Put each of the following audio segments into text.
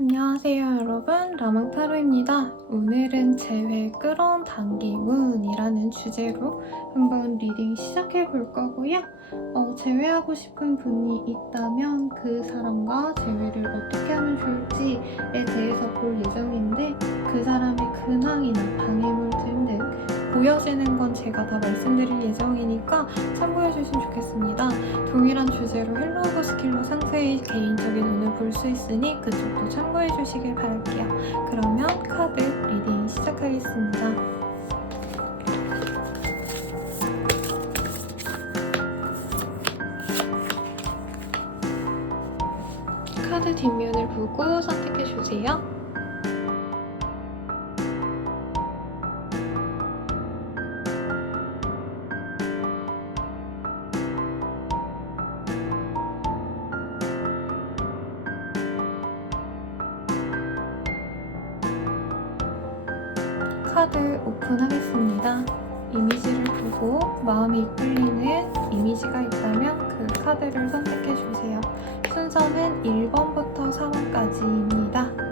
안녕하세요 여러분, 라망타로입니다. 오늘은 재회 끌어온 단기문이라는 주제로 한번 리딩 시작해 볼 거고요. 재회하고 싶은 분이 있다면 그 사람과 재회를 어떻게 하면 좋을지에 대해서 볼 예정인데, 그 사람의 근황이나 방해물 등등 보여지는 건 제가 다 말씀드릴 예정이니까 참고해 주시면 좋겠습니다. 동일한 주제로 헬로우 스킬로 상세히 개인적인 운을 볼 수 있으니 그쪽도 참고해 주시길 바랄게요. 그러면 카드 리딩 시작하겠습니다. 카드 뒷면을 보고 선택해 주세요. 카드 오픈하겠습니다. 이미지를 보고 마음이 이끌리는 이미지가 있다면 그 카드를 선택해 주세요. 순서는 1번부터 4번까지입니다.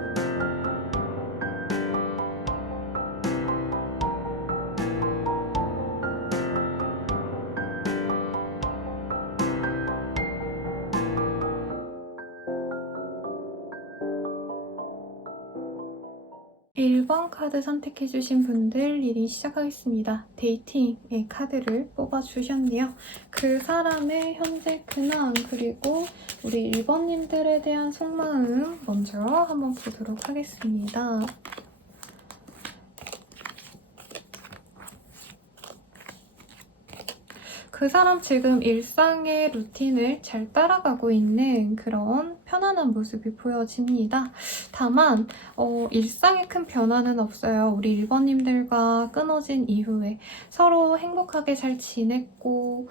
1번 카드 선택해주신 분들 리딩 시작하겠습니다. 데이팅의 카드를 뽑아주셨네요. 그 사람의 현재 근황, 그리고 우리 1번님들에 대한 속마음 먼저 한번 보도록 하겠습니다. 그 사람 지금 일상의 루틴을 잘 따라가고 있는 그런 편안한 모습이 보여집니다. 다만 일상에 큰 변화는 없어요. 우리 1번님들과 끊어진 이후에 서로 행복하게 잘 지냈고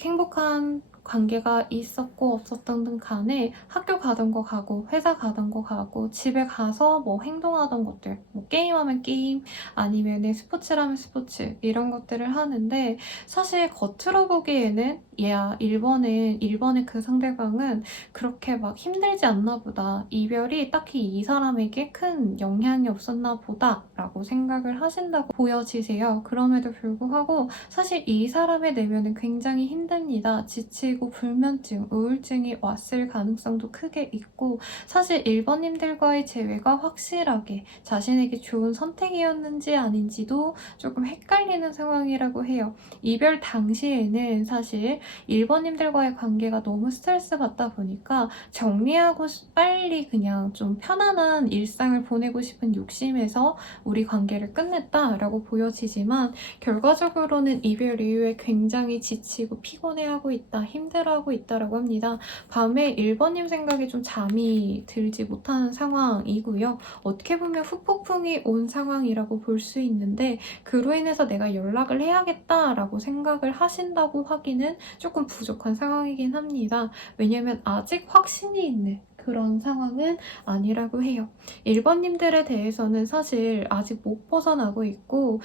행복한 관계가 있었고 없었던 등 간에 학교 가던 거 가고 회사 가던 거 가고 집에 가서 뭐 행동하던 것들, 뭐 게임하면 게임, 아니면 스포츠라면 스포츠, 이런 것들을 하는데, 사실 겉으로 보기에는 얘야 1번의 그 상대방은 그렇게 막 힘들지 않나 보다, 이별이 딱히 이 사람에게 큰 영향이 없었나 보다 라고 생각을 하신다고 보여지세요. 그럼에도 불구하고 사실 이 사람의 내면은 굉장히 힘듭니다. 지치고 불면증, 우울증이 왔을 가능성도 크게 있고, 사실 1번님들과의 재회가 확실하게 자신에게 좋은 선택이었는지 아닌지도 조금 헷갈리는 상황이라고 해요. 이별 당시에는 사실 1번님들과의 관계가 너무 스트레스 받다 보니까 정리하고 빨리 그냥 좀 편안한 일상을 보내고 싶은 욕심에서 우리 관계를 끝냈다라고 보여지지만, 결과적으로는 이별 이후에 굉장히 지치고 피곤해하고 있다, 힘들어하고 있다라고 합니다. 밤에 1번님 생각에 좀 잠이 들지 못하는 상황이고요. 어떻게 보면 후폭풍이 온 상황이라고 볼 수 있는데, 그로 인해서 내가 연락을 해야겠다라고 생각을 하신다고 하기는 조금 부족한 상황이긴 합니다. 왜냐면 아직 확신이 있는 그런 상황은 아니라고 해요. 1번님들에 대해서는 사실 아직 못 벗어나고 있고,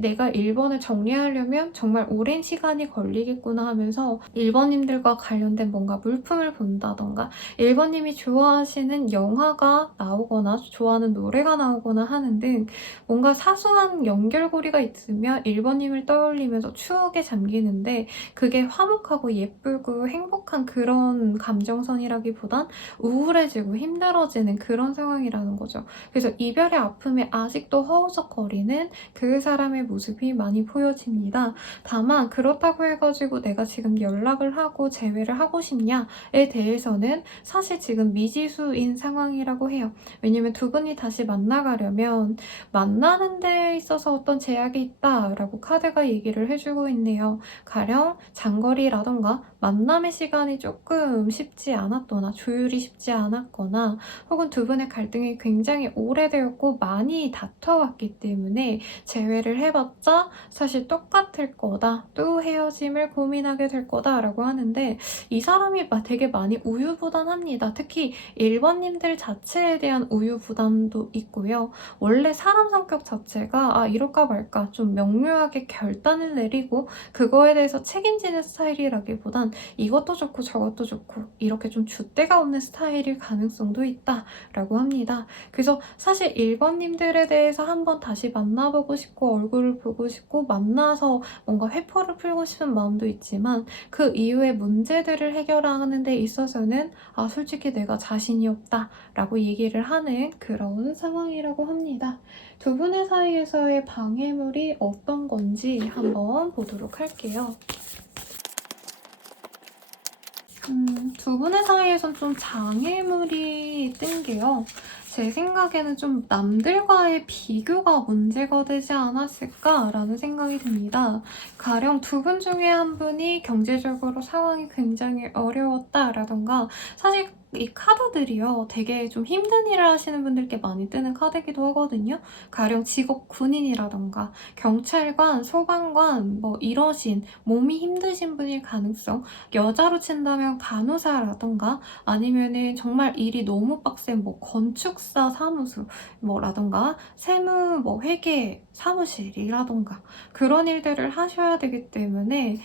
내가 1번을 정리하려면 정말 오랜 시간이 걸리겠구나 하면서 1번님들과 관련된 뭔가 물품을 본다던가, 1번님이 좋아하시는 영화가 나오거나 좋아하는 노래가 나오거나 하는 등 뭔가 사소한 연결고리가 있으면 1번님을 떠올리면서 추억에 잠기는데, 그게 화목하고 예쁘고 행복한 그런 감정선이라기보단 우울해지고 힘들어지는 그런 상황이라는 거죠. 그래서 이별의 아픔에 아직도 허우적거리는 그 사람의 모습이 많이 보여집니다. 다만 그렇다고 해가지고 내가 지금 연락을 하고 재회를 하고 싶냐에 대해서는 사실 지금 미지수인 상황이라고 해요. 왜냐면 두 분이 다시 만나가려면 만나는 데 있어서 어떤 제약이 있다라고 카드가 얘기를 해주고 있네요. 가령 장거리라던가 만남의 시간이 조금 쉽지 않았거나 조율이 쉽지 않았거나, 혹은 두 분의 갈등이 굉장히 오래되었고 많이 다퉈왔기 때문에 재회를 해봤자 사실 똑같을 거다, 또 헤어짐을 고민하게 될 거다라고 하는데, 이 사람이 되게 많이 우유부단합니다. 특히 1번님들 자체에 대한 우유부담도 있고요. 원래 사람 성격 자체가 이럴까 말까 좀 명료하게 결단을 내리고 그거에 대해서 책임지는 스타일이라기보단 이것도 좋고 저것도 좋고 이렇게 좀 줏대가 없는 스타일일 가능성도 있다라고 합니다. 그래서 사실 1번님들에 대해서 한번 다시 만나보고 싶고 얼굴을 보고 싶고 만나서 뭔가 회포를 풀고 싶은 마음도 있지만 그 이후에 문제들을 해결하는 데 있어서는 솔직히 내가 자신이 없다라고 얘기를 하는 그런 상황이라고 합니다. 두 분의 사이에서의 방해물이 어떤 건지 한번 보도록 할게요. 두 분의 사이에선 좀 장애물이 뜬 게요. 제 생각에는 좀 남들과의 비교가 문제가 되지 않았을까라는 생각이 듭니다. 가령 두 분 중에 한 분이 경제적으로 상황이 굉장히 어려웠다라던가 사실 이 카드들이요. 되게 좀 힘든 일을 하시는 분들께 많이 뜨는 카드이기도 하거든요. 가령 직업 군인이라던가 경찰관, 소방관 뭐 이러신 몸이 힘드신 분일 가능성 여자로 친다면 간호사라던가 아니면은 정말 일이 너무 빡센 뭐 건축사 사무소 뭐라던가 세무 뭐 회계 사무실이라던가 그런 일들을 하셔야 되기 때문에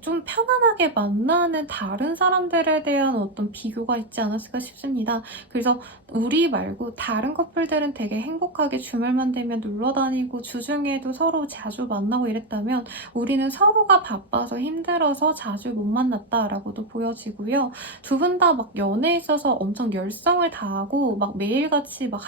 좀 편안하게 만나는 다른 사람들에 대한 어떤 비교가 있지 않았을까 싶습니다. 그래서 우리 말고 다른 커플들은 되게 행복하게 주말만 되면 놀러 다니고 주중에도 서로 자주 만나고 이랬다면 우리는 서로가 바빠서 힘들어서 자주 못 만났다라고도 보여지고요. 두 분 다 막 연애에 있어서 엄청 열성을 다하고 막 매일같이 막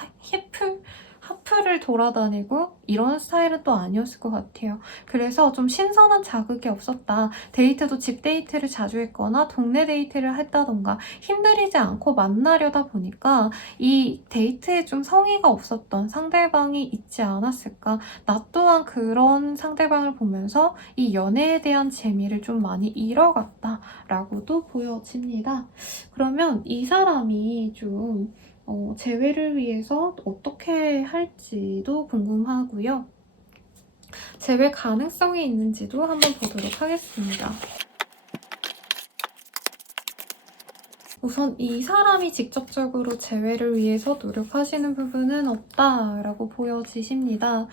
하프를 돌아다니고 이런 스타일은 또 아니었을 것 같아요. 그래서 좀 신선한 자극이 없었다. 데이트도 집 데이트를 자주 했거나 동네 데이트를 했다던가 힘들이지 않고 만나려다 보니까 이 데이트에 좀 성의가 없었던 상대방이 있지 않았을까. 나 또한 그런 상대방을 보면서 이 연애에 대한 재미를 좀 많이 잃어갔다라고도 보여집니다. 그러면 이 사람이 좀 재회를 위해서 어떻게 할지도 궁금하고요. 재회 가능성이 있는지도 한번 보도록 하겠습니다. 우선 이 사람이 직접적으로 재회를 위해서 노력하시는 부분은 없다라고 보여지십니다.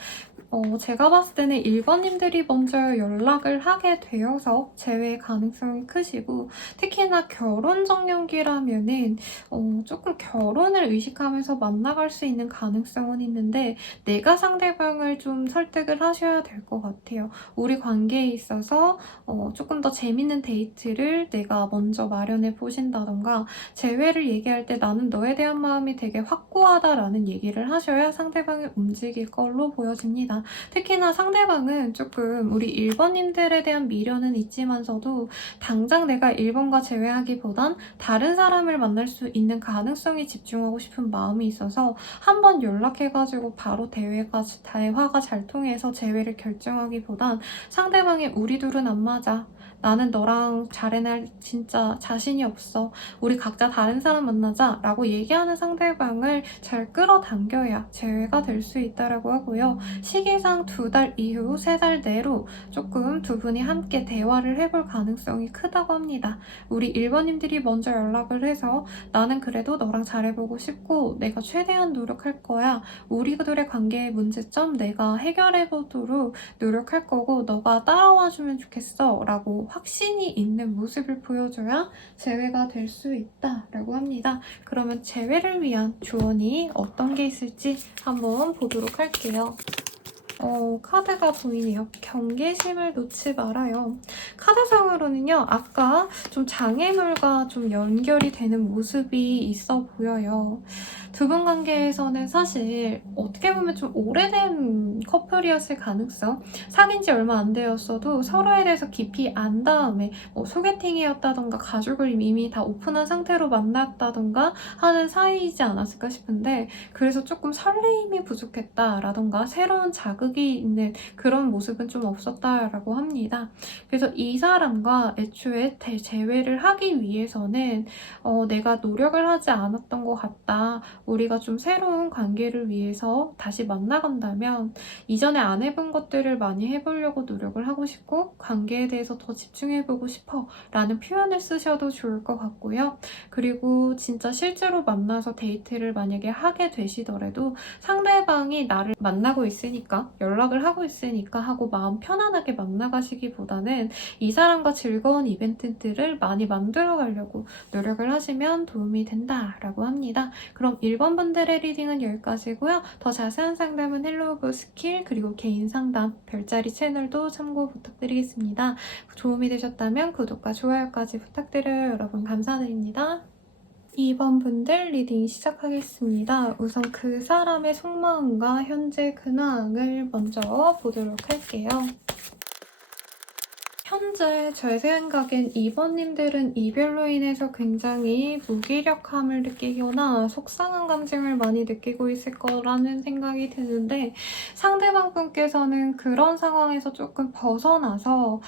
제가 봤을 때는 1번님들이 먼저 연락을 하게 되어서 재회 가능성이 크시고 특히나 결혼 정년기라면은 조금 결혼을 의식하면서 만나갈 수 있는 가능성은 있는데 내가 상대방을 좀 설득을 하셔야 될 것 같아요. 우리 관계에 있어서 조금 더 재밌는 데이트를 내가 먼저 마련해 보신다던가 재회를 얘기할 때 나는 너에 대한 마음이 되게 확고하다라는 얘기를 하셔야 상대방이 움직일 걸로 보여집니다. 특히나 상대방은 조금 우리 1번님들에 대한 미련은 있지만서도 당장 내가 1번과 재회하기보단 다른 사람을 만날 수 있는 가능성에 집중하고 싶은 마음이 있어서 한번 연락해가지고 바로 대화가 잘 통해서 재회를 결정하기보단 상대방이 우리 둘은 안 맞아. 나는 너랑 잘해낼 진짜 자신이 없어. 우리 각자 다른 사람 만나자 라고 얘기하는 상대방을 잘 끌어당겨야 재회가 될 수 있다고 하고요. 시기상 2달 이후 3달 내로 조금 두 분이 함께 대화를 해볼 가능성이 크다고 합니다. 우리 1번님들이 먼저 연락을 해서 나는 그래도 너랑 잘해보고 싶고 내가 최대한 노력할 거야. 우리들의 관계의 문제점 내가 해결해보도록 노력할 거고 너가 따라와주면 좋겠어 라고 확신이 있는 모습을 보여줘야 재회가 될 수 있다라고 합니다. 그러면 재회를 위한 조언이 어떤 게 있을지 한번 보도록 할게요. 카드가 보이네요. 경계심을 놓지 말아요. 카드상으로는요, 아까 좀 장애물과 좀 연결이 되는 모습이 있어 보여요. 두 분 관계에서는 사실 어떻게 보면 좀 오래된 커플이었을 가능성, 사귄 지 얼마 안 되었어도 서로에 대해서 깊이 안 다음에 뭐 소개팅이었다던가 가족을 이미 다 오픈한 상태로 만났다던가 하는 사이이지 않았을까 싶은데 그래서 조금 설레임이 부족했다라던가 새로운 자극이 있는 그런 모습은 좀 없었다라고 합니다. 그래서 이 사람과 애초에 재회를 하기 위해서는 내가 노력을 하지 않았던 것 같다. 우리가 좀 새로운 관계를 위해서 다시 만나간다면 이전에 안 해본 것들을 많이 해보려고 노력을 하고 싶고 관계에 대해서 더 집중해보고 싶어 라는 표현을 쓰셔도 좋을 것 같고요. 그리고 진짜 실제로 만나서 데이트를 만약에 하게 되시더라도 상대방이 나를 만나고 있으니까 연락을 하고 있으니까 하고 마음 편안하게 만나가시기보다는 이 사람과 즐거운 이벤트들을 많이 만들어 가려고 노력을 하시면 도움이 된다라고 합니다. 그럼 1번 분들의 리딩은 여기까지고요. 더 자세한 상담은 헬로우 스킬 그리고 개인 상담 별자리 채널도 참고 부탁드리겠습니다. 도움이 되셨다면 구독과 좋아요까지 부탁드려요. 여러분 감사드립니다. 2번 분들 리딩 시작하겠습니다. 우선 그 사람의 속마음과 현재 근황을 먼저 보도록 할게요. 현재 제 생각엔 2번님들은 이별로 인해서 굉장히 무기력함을 느끼거나 속상한 감정을 많이 느끼고 있을 거라는 생각이 드는데 상대방 분께서는 그런 상황에서 조금 벗어나서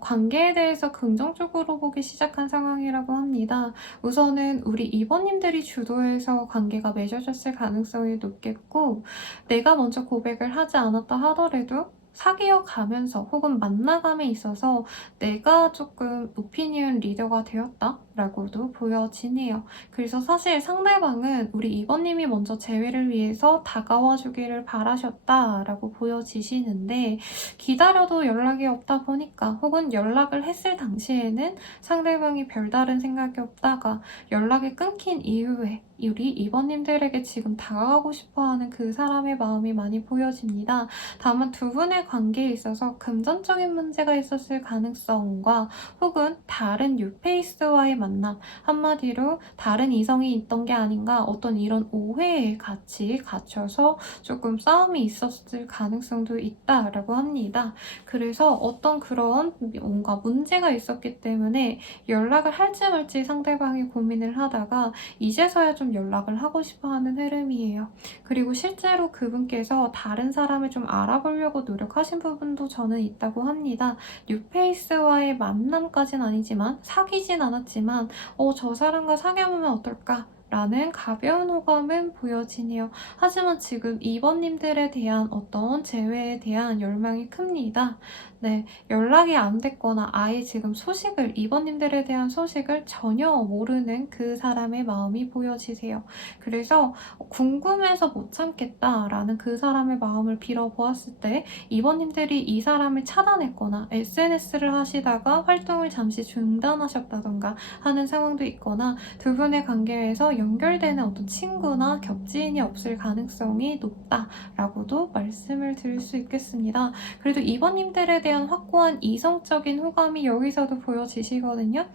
관계에 대해서 긍정적으로 보기 시작한 상황이라고 합니다. 우선은 우리 2번님들이 주도해서 관계가 맺어졌을 가능성이 높겠고 내가 먼저 고백을 하지 않았다 하더라도 사귀어 가면서 혹은 만나감에 있어서 내가 조금 오피니언 리더가 되었다라고도 보여지네요. 그래서 사실 상대방은 우리 이번님이 먼저 재회를 위해서 다가와 주기를 바라셨다라고 보여지시는데 기다려도 연락이 없다 보니까 혹은 연락을 했을 당시에는 상대방이 별다른 생각이 없다가 연락이 끊긴 이후에 우리 이번님들에게 지금 다가가고 싶어하는 그 사람의 마음이 많이 보여집니다. 다만 두 분의 관계에 있어서 금전적인 문제가 있었을 가능성과 혹은 다른 뉴페이스와의 만남, 한마디로 다른 이성이 있던 게 아닌가 어떤 이런 오해에 같이 갇혀서 조금 싸움이 있었을 가능성도 있다라고 합니다. 그래서 어떤 그런 뭔가 문제가 있었기 때문에 연락을 할지 말지 상대방이 고민을 하다가 이제서야 좀 연락을 하고 싶어하는 흐름이에요. 그리고 실제로 그분께서 다른 사람을 좀 알아보려고 노력하신 부분도 저는 있다고 합니다. 뉴페이스와의 만남까지는 아니지만 사귀진 않았지만 저 사람과 사귀어보면 어떨까? 라는 가벼운 호감은 보여지네요. 하지만 지금 2번님들에 대한 어떤 재회에 대한 열망이 큽니다. 네, 연락이 안 됐거나 아예 지금 소식을 2번님들에 대한 소식을 전혀 모르는 그 사람의 마음이 보여지세요. 그래서 궁금해서 못 참겠다라는 그 사람의 마음을 빌어보았을 때 2번님들이 이 사람을 차단했거나 SNS를 하시다가 활동을 잠시 중단하셨다던가 하는 상황도 있거나 두 분의 관계에서 연결되는 어떤 친구나 겹지인이 없을 가능성이 높다라고도 말씀을 드릴 수 있겠습니다. 그래도 2번님들에 대한 확고한 이성적인 호감이 여기서도 보여지시거든요.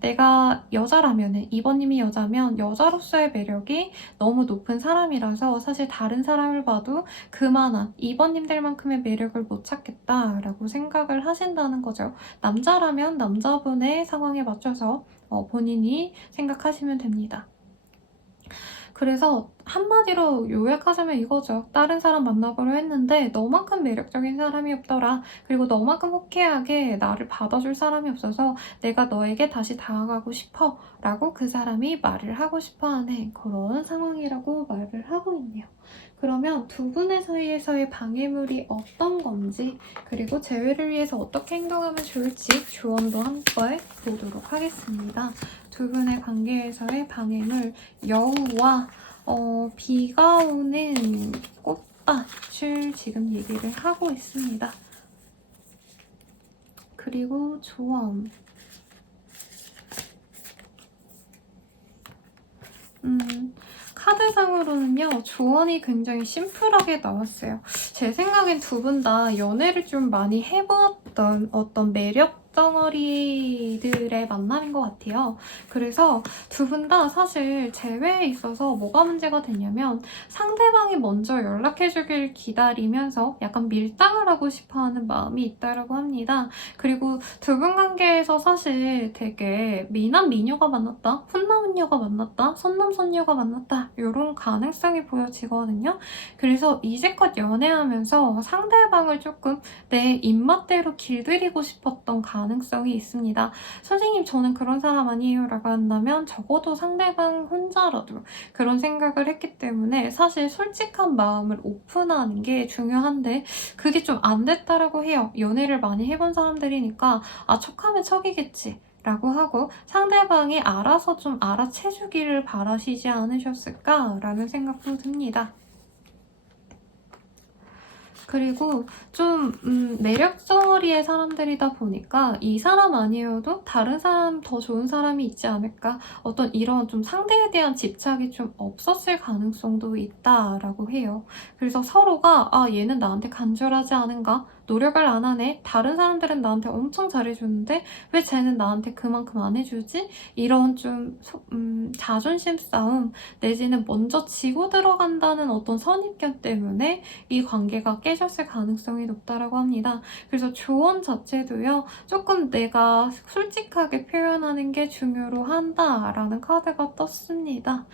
내가 여자라면 2번님이 여자면 여자로서의 매력이 너무 높은 사람이라서 사실 다른 사람을 봐도 그만한 2번님들만큼의 매력을 못 찾겠다라고 생각을 하신다는 거죠. 남자라면 남자분의 상황에 맞춰서 본인이 생각하시면 됩니다. 그래서 한마디로 요약하자면 이거죠. 다른 사람 만나보려 했는데 너만큼 매력적인 사람이 없더라. 그리고 너만큼 호쾌하게 나를 받아줄 사람이 없어서 내가 너에게 다시 다가가고 싶어 라고 그 사람이 말을 하고 싶어하는 그런 상황이라고 말을 하고 있네요. 그러면 두 분의 사이에서의 방해물이 어떤 건지 그리고 재회를 위해서 어떻게 행동하면 좋을지 조언도 함께 보도록 하겠습니다. 두 분의 관계에서의 방해물 여우와 비가 오는 꽃밭을 지금 얘기를 하고 있습니다. 그리고 조언 카드상으로는요, 조언이 굉장히 심플하게 나왔어요. 제 생각엔 두 분 다 연애를 좀 많이 해보았던 어떤 매력 덩어리들의 만남인 것 같아요. 그래서 두 분 다 사실 재회에 있어서 뭐가 문제가 되냐면 상대방이 먼저 연락해주길 기다리면서 약간 밀당을 하고 싶어하는 마음이 있다고 합니다. 그리고 두 분 관계에서 사실 되게 미남 미녀가 만났다, 훈남 훈녀가 만났다, 선남 선녀가 만났다 이런 가능성이 보여지거든요. 그래서 이제껏 연애하면서 상대방을 조금 내 입맛대로 길들이고 싶었던 가능성이 있습니다. 선생님 저는 그런 사람 아니에요 라고 한다면 적어도 상대방 혼자라도 그런 생각을 했기 때문에 사실 솔직한 마음을 오픈하는 게 중요한데 그게 좀 안 됐다라고 해요. 연애를 많이 해본 사람들이니까 척하면 척이겠지 라고 하고 상대방이 알아서 좀 알아채주기를 바라시지 않으셨을까라는 생각도 듭니다. 그리고 좀 매력저리의 사람들이다 보니까 이 사람 아니어도 다른 사람 더 좋은 사람이 있지 않을까? 어떤 이런 좀 상대에 대한 집착이 좀 없었을 가능성도 있다라고 해요. 그래서 서로가 아 얘는 나한테 간절하지 않은가? 노력을 안 하네? 다른 사람들은 나한테 엄청 잘해주는데 왜 쟤는 나한테 그만큼 안 해주지? 이런 좀 자존심 싸움 내지는 먼저 지고 들어간다는 어떤 선입견 때문에 이 관계가 깨졌을 가능성이 높다고 합니다. 그래서 조언 자체도요, 조금 내가 솔직하게 표현하는 게 중요로 한다라는 카드가 떴습니다.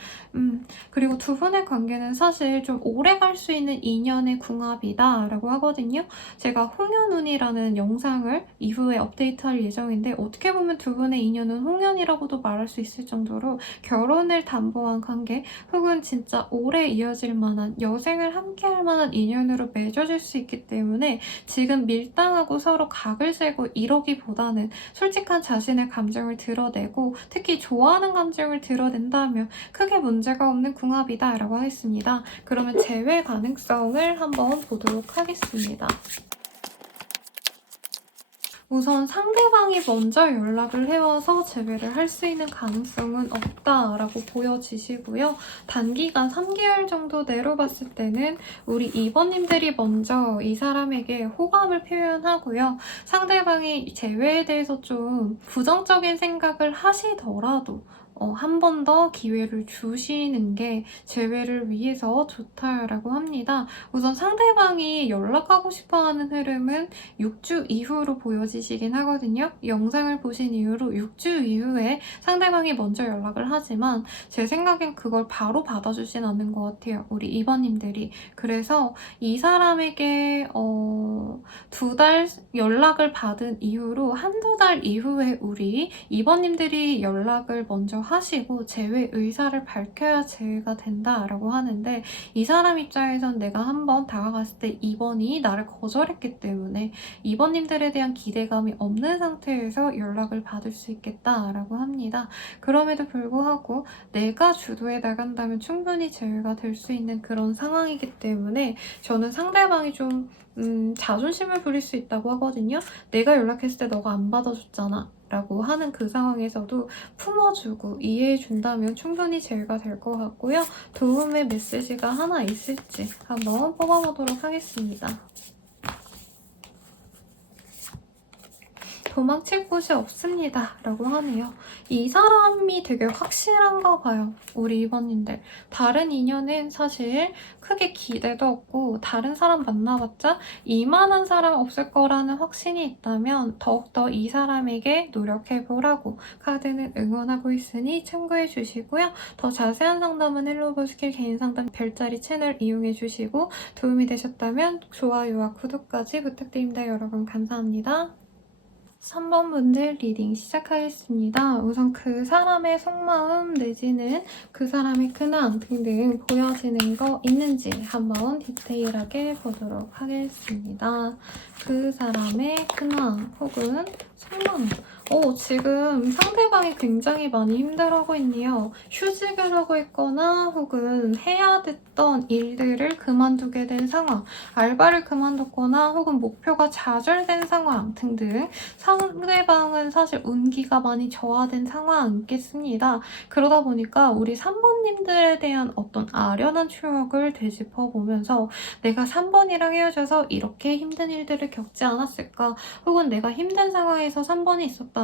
그리고 두 분의 관계는 사실 좀 오래 갈 수 있는 인연의 궁합이다라고 하거든요. 제가 홍연운이라는 영상을 이후에 업데이트할 예정인데 어떻게 보면 두 분의 인연은 홍연이라고도 말할 수 있을 정도로 결혼을 담보한 관계 혹은 진짜 오래 이어질 만한 여생을 함께 할 만한 인연으로 맺어질 수 있기 때문에 지금 밀당하고 서로 각을 세고 이러기보다는 솔직한 자신의 감정을 드러내고 특히 좋아하는 감정을 드러낸다면 크게 문제가 없는 궁합이다 라고 하겠습니다. 그러면 재회 가능성을 한번 보도록 하겠습니다. 우선 상대방이 먼저 연락을 해와서 재회를 할 수 있는 가능성은 없다라고 보여지시고요. 단기간 3개월 정도 내로 봤을 때는 우리 2번님들이 먼저 이 사람에게 호감을 표현하고요. 상대방이 재회에 대해서 좀 부정적인 생각을 하시더라도 한 번 더 기회를 주시는 게 재회를 위해서 좋다라고 합니다. 우선 상대방이 연락하고 싶어하는 흐름은 6주 이후로 보여지시긴 하거든요. 영상을 보신 이후로 6주 이후에 상대방이 먼저 연락을 하지만 제 생각엔 그걸 바로 받아주진 않는 것 같아요. 우리 2번님들이. 그래서 이 사람에게 2달 연락을 받은 이후로 한두 달 이후에 우리 2번님들이 연락을 먼저 하시고 재회 의사를 밝혀야 재회가 된다라고 하는데 이 사람 입장에선 내가 한번 다가갔을 때 2번이 나를 거절했기 때문에 2번님들에 대한 기대감이 없는 상태에서 연락을 받을 수 있겠다라고 합니다. 그럼에도 불구하고 내가 주도해 나간다면 충분히 재회가 될 수 있는 그런 상황이기 때문에 저는 상대방이 좀 자존심을 부릴 수 있다고 하거든요. 내가 연락했을 때 너가 안 받아줬잖아 라고 하는 그 상황에서도 품어주고 이해해준다면 충분히 재회가 될 것 같고요. 도움의 메시지가 하나 있을지 한번 뽑아보도록 하겠습니다. 도망칠 곳이 없습니다 라고 하네요. 이 사람이 되게 확실한가 봐요. 우리 2번님들. 다른 인연은 사실 크게 기대도 없고 다른 사람 만나봤자 이만한 사람 없을 거라는 확신이 있다면 더욱더 이 사람에게 노력해보라고 카드는 응원하고 있으니 참고해 주시고요. 더 자세한 상담은 헬로우 스킬 개인 상담 별자리 채널 이용해 주시고 도움이 되셨다면 좋아요와 구독까지 부탁드립니다. 여러분 감사합니다. 3번 분들 리딩 시작하겠습니다. 우선 그 사람의 속마음 내지는 그 사람의 근황 등등 보여지는 거 있는지 한번 디테일하게 보도록 하겠습니다. 그 사람의 근황 혹은 속마음. 지금 상대방이 굉장히 많이 힘들어하고 있네요. 휴직을 하고 있거나 혹은 해야 됐던 일들을 그만두게 된 상황, 알바를 그만뒀거나 혹은 목표가 좌절된 상황 등등 상대방은 사실 운기가 많이 저하된 상황이겠습니다. 그러다 보니까 우리 3번님들에 대한 어떤 아련한 추억을 되짚어보면서 내가 3번이랑 헤어져서 이렇게 힘든 일들을 겪지 않았을까 혹은 내가 힘든 상황에서 3번이 있었다면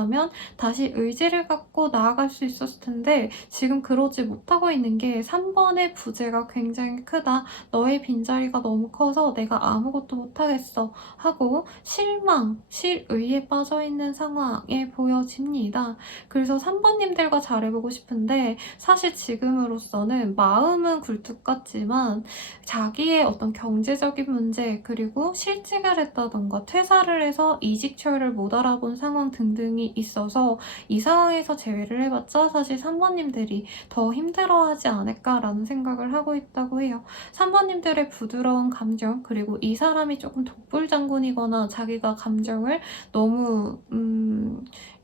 다시 의지를 갖고 나아갈 수 있었을 텐데 지금 그러지 못하고 있는 게 3번의 부재가 굉장히 크다. 너의 빈자리가 너무 커서 내가 아무것도 못하겠어 하고 실망, 실의에 빠져있는 상황에 보여집니다. 그래서 3번님들과 잘해보고 싶은데 사실 지금으로서는 마음은 굴뚝 같지만 자기의 어떤 경제적인 문제 그리고 실직을 했다던가 퇴사를 해서 이직처를 못 알아본 상황 등등이 있어서 이 상황에서 재회를 해봤자 사실 3번님들이 더 힘들어하지 않을까라는 생각을 하고 있다고 해요. 3번님들의 부드러운 감정 그리고 이 사람이 조금 독불장군이거나 자기가 감정을 너무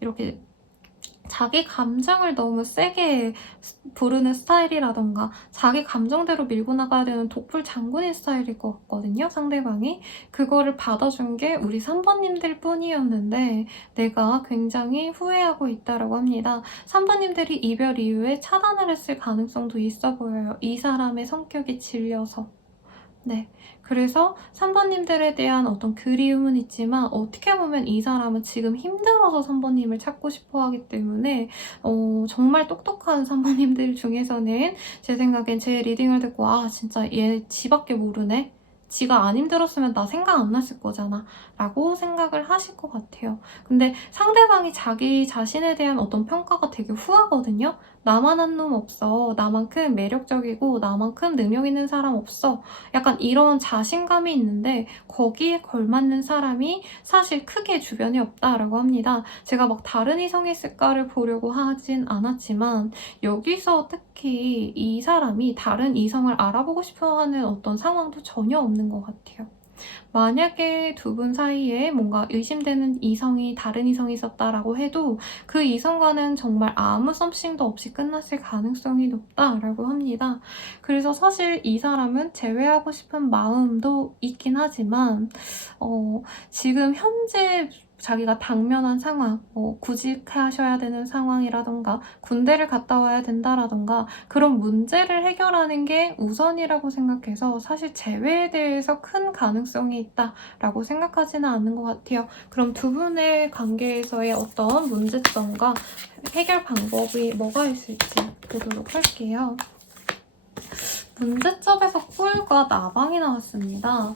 이렇게 자기 감정을 너무 세게 부르는 스타일이라던가 자기 감정대로 밀고 나가야 되는 독불 장군인 스타일일 것 같거든요, 상대방이. 그거를 받아준 게 우리 3번님들 뿐이었는데 내가 굉장히 후회하고 있다라고 합니다. 3번님들이 이별 이후에 차단을 했을 가능성도 있어 보여요. 이 사람의 성격이 질려서. 네. 그래서 3번님들에 대한 어떤 그리움은 있지만 어떻게 보면 이 사람은 지금 힘들어서 3번님을 찾고 싶어 하기 때문에 정말 똑똑한 3번님들 중에서는 제 생각엔 제 리딩을 듣고 아 진짜 얘 지밖에 모르네. 지가 안 힘들었으면 나 생각 안 났을 거잖아 라고 생각을 하실 것 같아요. 근데 상대방이 자기 자신에 대한 어떤 평가가 되게 후하거든요. 나만한 놈 없어. 나만큼 매력적이고 나만큼 능력 있는 사람 없어. 약간 이런 자신감이 있는데 거기에 걸맞는 사람이 사실 크게 주변에 없다라고 합니다. 제가 막 다른 이성이 있을까를 보려고 하진 않았지만 여기서 특히 이 사람이 다른 이성을 알아보고 싶어하는 어떤 상황도 전혀 없는 것 같아요. 만약에 두 분 사이에 뭔가 의심되는 이성이 다른 이성이 있었다라고 해도 그 이성과는 정말 아무 썸씽도 없이 끝났을 가능성이 높다라고 합니다. 그래서 사실 이 사람은 제외하고 싶은 마음도 있긴 하지만 지금 현재 자기가 당면한 상황, 뭐 구직하셔야 되는 상황이라던가 군대를 갔다 와야 된다라던가 그런 문제를 해결하는 게 우선이라고 생각해서 사실 재회에 대해서 큰 가능성이 있다라고 생각하지는 않는 것 같아요. 그럼 두 분의 관계에서의 어떤 문제점과 해결 방법이 뭐가 있을지 보도록 할게요. 문제점에서 꿀과 나방이 나왔습니다.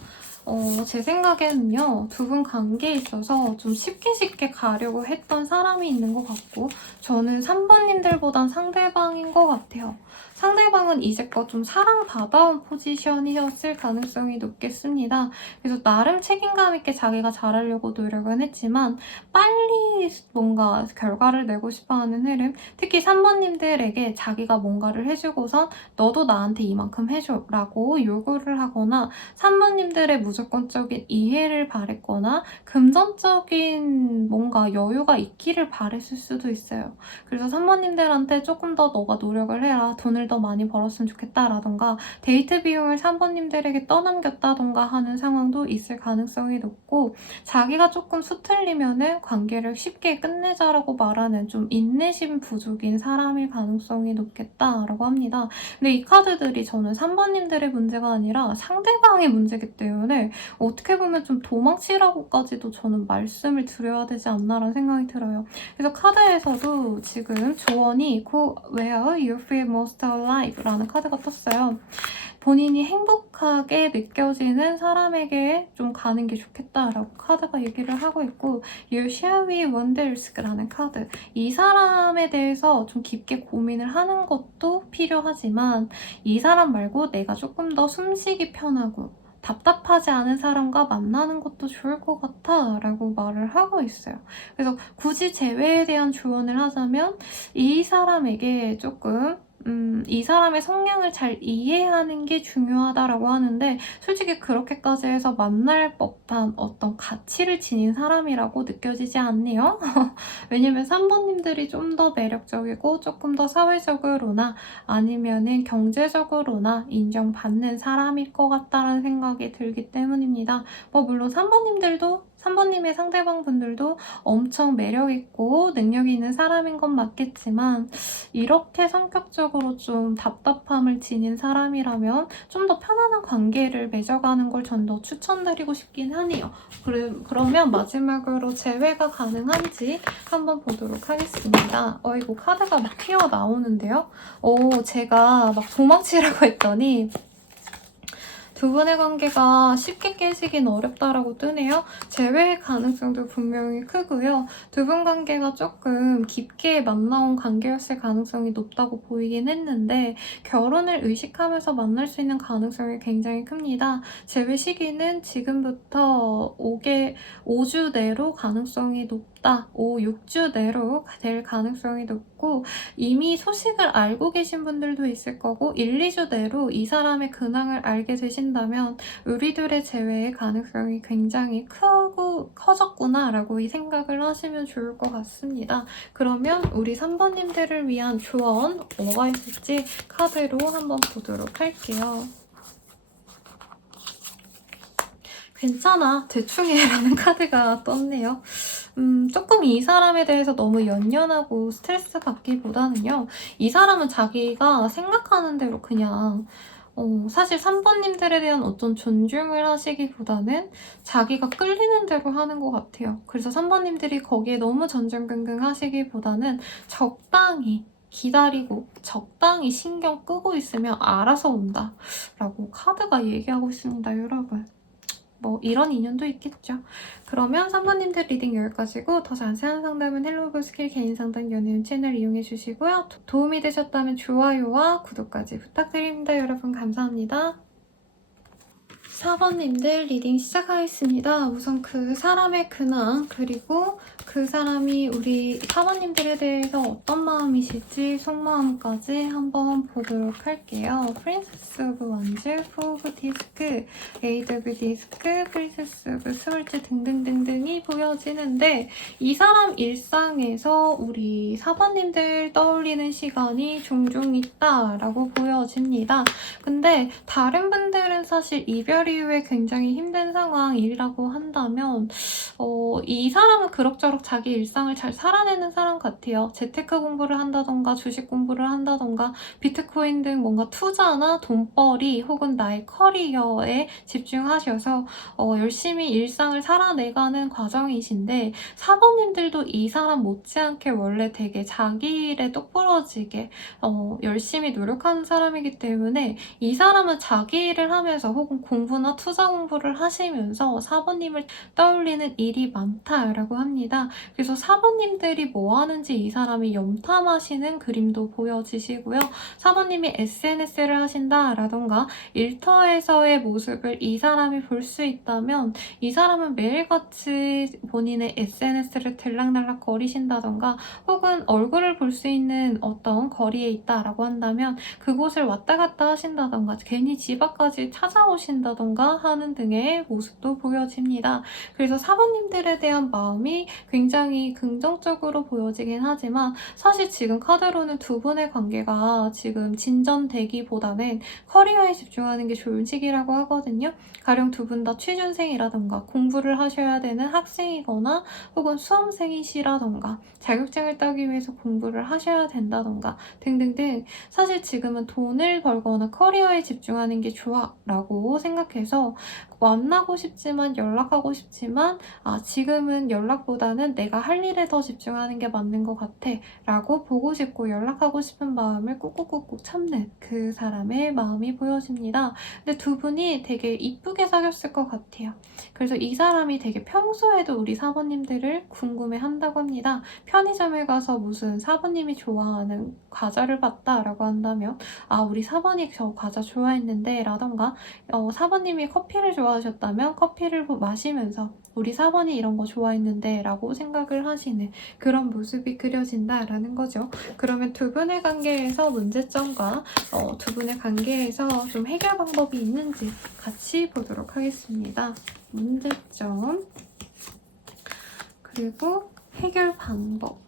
제 생각에는요, 두 분 관계에 있어서 좀 쉽게 가려고 했던 사람이 있는 것 같고, 저는 3번님들보단 상대방인 것 같아요. 상대방은 이제껏 좀 사랑받아온 포지션이었을 가능성이 높겠습니다. 그래서 나름 책임감 있게 자기가 잘하려고 노력은 했지만, 빨리 뭔가 결과를 내고 싶어하는 흐름, 특히 3번님들에게 자기가 뭔가를 해주고선 너도 나한테 이만큼 해줘 라고 요구를 하거나 3번님들의 무조건적인 이해를 바랬거나 금전적인 뭔가 여유가 있기를 바랬을 수도 있어요. 그래서 3번님들한테 조금 더 너가 노력을 해라. 돈을 더 많이 벌었으면 좋겠다라던가 데이트 비용을 3번님들에게 떠넘겼다던가 하는 상황도 있을 가능성이 높고 자기가 조금 수틀리면은 관계를 쉽게 끝내자라고 말하는 좀 인내심 부족인 사람일 가능성이 높겠다라고 합니다. 근데 이 카드들이 저는 3번님들의 문제가 아니라 상대방의 문제이기 때문에 어떻게 보면 좀 도망치라고까지도 저는 말씀을 드려야 되지 않나라는 생각이 들어요. 그래서 카드에서도 지금 조언이 Go where you feel most alive 라는 카드가 떴어요. 본인이 행복하게 느껴지는 사람에게 좀 가는 게 좋겠다라고 카드가 얘기를 하고 있고 You shall be wonders 라는 카드. 이 사람에 대해서 좀 깊게 고민을 하는 것도 필요하지만 이 사람 말고 내가 조금 더 숨쉬기 편하고 답답하지 않은 사람과 만나는 것도 좋을 것 같아 라고 말을 하고 있어요. 그래서 굳이 재회에 대한 조언을 하자면 이 사람에게 조금 이 사람의 성향을 잘 이해하는 게 중요하다라고 하는데 솔직히 그렇게까지 해서 만날 법한 어떤 가치를 지닌 사람이라고 느껴지지 않네요. 왜냐면 3번님들이 좀 더 매력적이고 조금 더 사회적으로나 아니면은 경제적으로나 인정받는 사람일 것 같다는 생각이 들기 때문입니다. 물론 3번님의 상대방 분들도 엄청 매력있고 능력이 있는 사람인 건 맞겠지만 이렇게 성격적으로 좀 답답함을 지닌 사람이라면 좀 더 편안한 관계를 맺어가는 걸 전 더 추천드리고 싶긴 하네요. 그러면 마지막으로 재회가 가능한지 한번 보도록 하겠습니다. 이거 카드가 막 튀어나오는데요. 제가 막 도망치라고 했더니 두 분의 관계가 쉽게 깨지긴 어렵다라고 뜨네요. 재회의 가능성도 분명히 크고요. 두 분 관계가 조금 깊게 만나온 관계였을 가능성이 높다고 보이긴 했는데 결혼을 의식하면서 만날 수 있는 가능성이 굉장히 큽니다. 재회 시기는 지금부터 5주 내로 가능성이 높다. 6주 내로 될 가능성이 높고 이미 소식을 알고 계신 분들도 있을 거고 1, 2주 내로 이 사람의 근황을 알게 되신 보신다면 우리들의 재회의 가능성이 굉장히 커졌구나 라고 이 생각을 하시면 좋을 것 같습니다. 그러면 우리 3번님들을 위한 조언 뭐가 있을지 카드로 한번 보도록 할게요. 괜찮아, 대충 해라는 카드가 떴네요. 조금 이 사람에 대해서 너무 연연하고 스트레스 받기보다는요, 이 사람은 자기가 생각하는 대로 그냥 사실 3번님들에 대한 어떤 존중을 하시기보다는 자기가 끌리는 대로 하는 것 같아요. 그래서 3번님들이 거기에 너무 전전긍긍 하시기보다는 적당히 기다리고 적당히 신경 끄고 있으면 알아서 온다 라고 카드가 얘기하고 있습니다, 여러분. 뭐 이런 인연도 있겠죠. 그러면 3번님들 리딩 여기까지고 더 자세한 상담은 헬로우 스킬 개인 상담 연예인 채널 이용해 주시고요. 도움이 되셨다면 좋아요와 구독까지 부탁드립니다. 여러분 감사합니다. 4번님들 리딩 시작하겠습니다. 우선 그 사람의 근황 그리고 그 사람이 우리 4번님들에 대해서 어떤 마음이실지 속마음까지 한번 보도록 할게요. 프린세스 오브 원즈, 포 오브 디스크, 에이드 오브 디스크, 프린세스 오브 스월즈 등등등등이 보여지는데 이 사람 일상에서 우리 4번님들 떠올리는 시간이 종종 있다라고 보여집니다. 근데 다른 분들은 사실 이별 이후에 굉장히 힘든 상황이라고 한다면 이 사람은 그럭저럭 자기 일상을 잘 살아내는 사람 같아요. 재테크 공부를 한다던가 주식 공부를 한다던가 비트코인 등 뭔가 투자나 돈벌이 혹은 나의 커리어에 집중하셔서 열심히 일상을 살아내가는 과정이신데 4번님들도 이 사람 못지않게 원래 되게 자기 일에 똑부러지게 열심히 노력하는 사람이기 때문에 이 사람은 자기 일을 하면서 혹은 공부나 투자 공부를 하시면서 4번님을 떠올리는 일이 많다라고 합니다. 그래서 4번님들이 뭐 하는지 이 사람이 염탐하시는 그림도 보여지시고요. 4번님이 SNS를 하신다라던가 일터에서의 모습을 이 사람이 볼 수 있다면 이 사람은 매일같이 본인의 SNS를 들락날락 거리신다던가 혹은 얼굴을 볼 수 있는 어떤 거리에 있다라고 한다면 그곳을 왔다 갔다 하신다던가 괜히 집 앞까지 찾아오신다던가 하는 등의 모습도 보여집니다. 그래서 4번님들에 대한 마음이 굉장히 긍정적으로 보여지긴 하지만 사실 지금 카드로는 두 분의 관계가 지금 진전되기보다는 커리어에 집중하는 게 좋은 시기라고 하거든요. 가령 두 분 다 취준생이라던가 공부를 하셔야 되는 학생이거나 혹은 수험생이시라던가 자격증을 따기 위해서 공부를 하셔야 된다던가 등등등 사실 지금은 돈을 벌거나 커리어에 집중하는 게 좋아 라고 생각해서 만나고 싶지만 연락하고 싶지만 지금은 연락보다는 내가 할 일에 더 집중하는 게 맞는 것 같아 라고 보고 싶고 연락하고 싶은 마음을 꾹꾹꾹꾹 참는 그 사람의 마음이 보여집니다. 근데 두 분이 되게 이쁘게 사귀었을 것 같아요. 그래서 이 사람이 되게 평소에도 우리 4번님들을 궁금해한다고 합니다. 편의점에 가서 무슨 4번님이 좋아하는 과자를 봤다라고 한다면 우리 4번이 저 과자 좋아했는데 라던가 4번님이 커피를 좋아하셨다면 커피를 마시면서 우리 4번이 이런 거 좋아했는데 라고 생각을 하시는 그런 모습이 그려진다라는 거죠. 그러면 두 분의 관계에서 문제점과 두 분의 관계에서 좀 해결 방법이 있는지 같이 보도록 하겠습니다. 문제점 그리고 해결 방법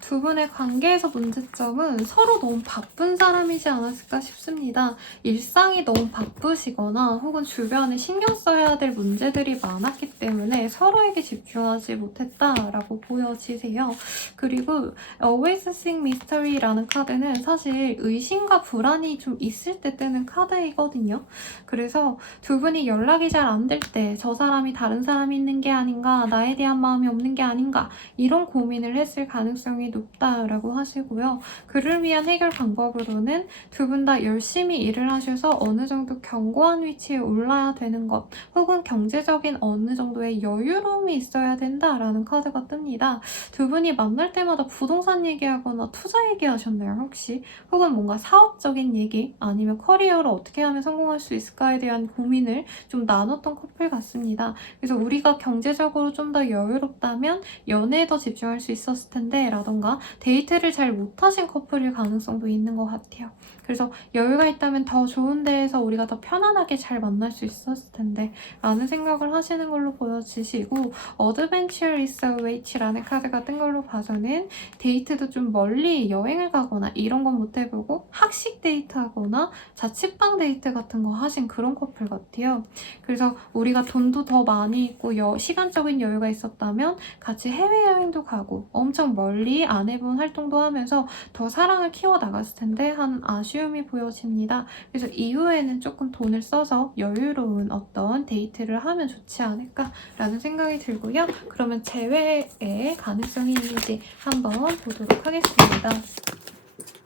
두 분의 관계에서 문제점은 서로 너무 바쁜 사람이지 않았을까 싶습니다. 일상이 너무 바쁘시거나 혹은 주변에 신경 써야 될 문제들이 많았기 때문에 서로에게 집중하지 못했다라고 보여지세요. 그리고 Always Think Mystery라는 카드는 사실 의심과 불안이 좀 있을 때 뜨는 카드이거든요. 그래서 두 분이 연락이 잘 안 될 때 저 사람이 다른 사람이 있는 게 아닌가, 나에 대한 마음이 없는 게 아닌가 이런 고민을 했을 가능성이 높다라고 하시고요. 그를 위한 해결 방법으로는 두 분 다 열심히 일을 하셔서 어느 정도 견고한 위치에 올라야 되는 것 혹은 경제적인 어느 정도의 여유로움이 있어야 된다라는 카드가 뜹니다. 두 분이 만날 때마다 부동산 얘기하거나 투자 얘기하셨나요 혹시? 혹은 뭔가 사업적인 얘기 아니면 커리어를 어떻게 하면 성공할 수 있을까에 대한 고민을 좀 나눴던 커플 같습니다. 그래서 우리가 경제적으로 좀 더 여유롭다면 연애에 더 집중할 수 있었을 텐데 라던가 뭔가 데이트를 잘 못하신 커플일 가능성도 있는 것 같아요. 그래서 여유가 있다면 더 좋은 데에서 우리가 더 편안하게 잘 만날 수 있었을 텐데 라는 생각을 하시는 걸로 보여지시고, 어드벤처리스 웨이치라는 카드가 뜬 걸로 봐서는 데이트도 좀 멀리 여행을 가거나 이런 건 못 해보고 학식 데이트하거나 자취방 데이트 같은 거 하신 그런 커플 같아요. 그래서 우리가 돈도 더 많이 있고 시간적인 여유가 있었다면 같이 해외여행도 가고 엄청 멀리 안 해본 활동도 하면서 더 사랑을 키워나갔을 텐데 하는 아쉬움이 보여집니다. 그래서 이후에는 조금 돈을 써서 여유로운 어떤 데이트를 하면 좋지 않을까라는 생각이 들고요. 그러면 재회의 가능성이 있는지 한번 보도록 하겠습니다.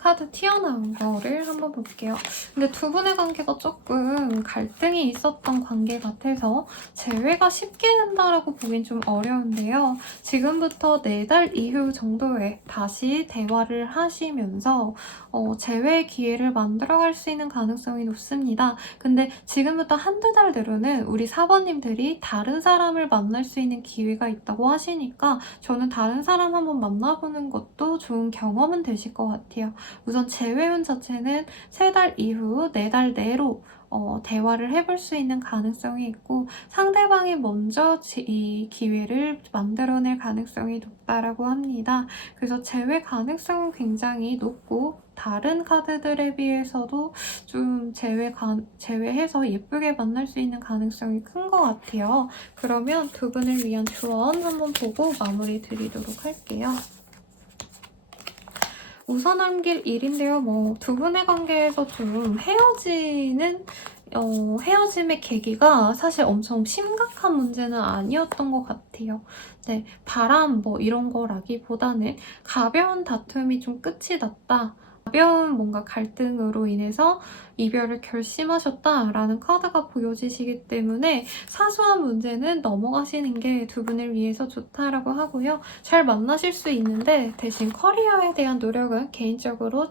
카드 튀어나온 거를 한번 볼게요. 근데 두 분의 관계가 조금 갈등이 있었던 관계 같아서 재회가 쉽게 된다라고 보긴 좀 어려운데요. 지금부터 4달 이후 정도에 다시 대화를 하시면서 재회 기회를 만들어갈 수 있는 가능성이 높습니다. 근데 지금부터 한두 달 내로는 우리 사번님들이 다른 사람을 만날 수 있는 기회가 있다고 하시니까 저는 다른 사람 한번 만나보는 것도 좋은 경험은 되실 것 같아요. 우선 재회운 자체는 3달 이후 4달 내로 대화를 해볼 수 있는 가능성이 있고 상대방이 먼저 이 기회를 만들어낼 가능성이 높다라고 합니다. 그래서 재회 가능성은 굉장히 높고 다른 카드들에 비해서도 좀 제외해서 예쁘게 만날 수 있는 가능성이 큰 것 같아요. 그러면 두 분을 위한 조언 한번 보고 마무리 드리도록 할게요. 우선 남길 일인데요. 두 분의 관계에서 좀 헤어짐의 계기가 사실 엄청 심각한 문제는 아니었던 것 같아요. 네, 바람 이런 거라기보다는 가벼운 다툼이 좀 끝이 났다. 가벼운 뭔가 갈등으로 인해서 이별을 결심하셨다라는 카드가 보여지시기 때문에 사소한 문제는 넘어가시는 게 두 분을 위해서 좋다라고 하고요. 잘 만나실 수 있는데 대신 커리어에 대한 노력은 개인적으로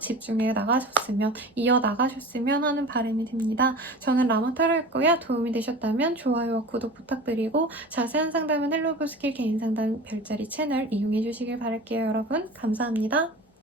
이어나가셨으면 하는 바람이 듭니다. 저는 라모타로였고요. 도움이 되셨다면 좋아요와 구독 부탁드리고 자세한 상담은 헬로보스킬 개인 상담 별자리 채널 이용해 주시길 바랄게요. 여러분 감사합니다.